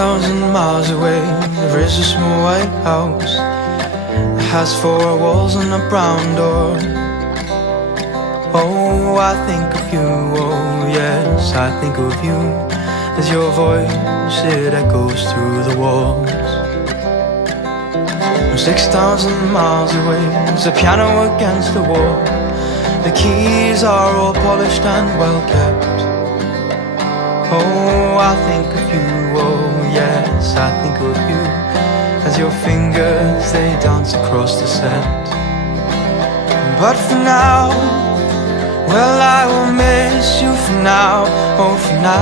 6,000 miles away, there is a small white house. It has 4 walls and a brown door. Oh, I think of you, oh yes, I think of you. As your voice, it echoes through the walls. 6,000 miles away, there's a piano against the wall. The keys are all polished and well kept. Oh, I think of you, oh yes, I think of you. As your fingers, they dance across the set. But for now, well, I will miss you for now, oh for now.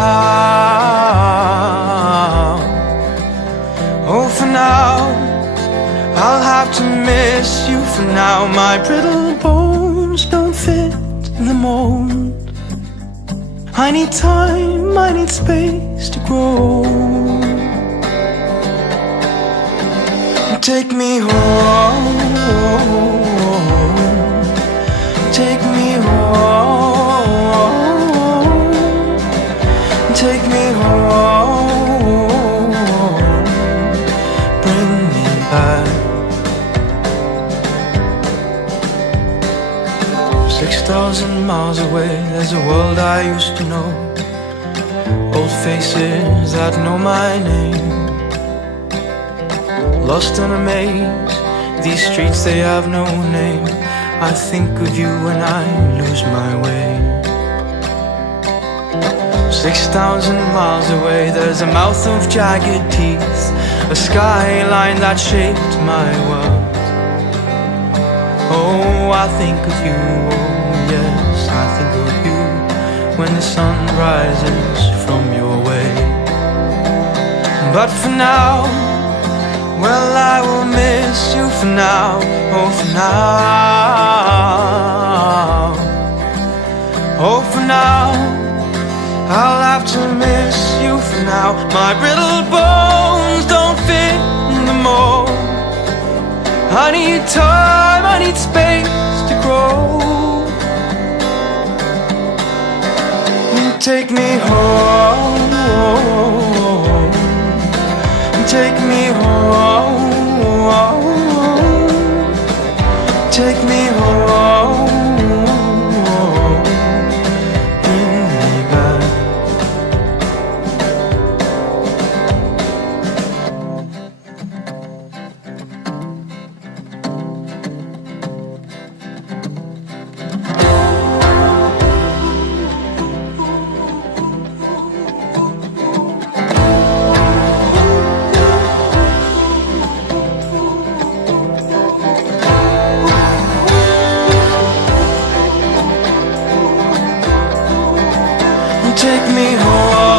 Oh for now, I'll have to miss you for now. My brittle bones don't fit the mold. I need time, I need space to grow. Take me home, take me home, take me home, bring me back. 6,000 miles away, there's a world I used to know. Old faces that know my name. Lost in a maze, these streets they have no name. I think of you when I lose my way. 6,000 miles away, there's a mouth of jagged teeth, a skyline that shaped my world. Oh, I think of you, oh yes, I think of you when the sun rises from your way. But for now, well, I will miss you for now, oh for now. Oh for now, I'll have to miss you for now. My brittle bones don't fit in the mold. I need time, I need space to grow. Take me home, take me home, take me home, bring me back. Take me home.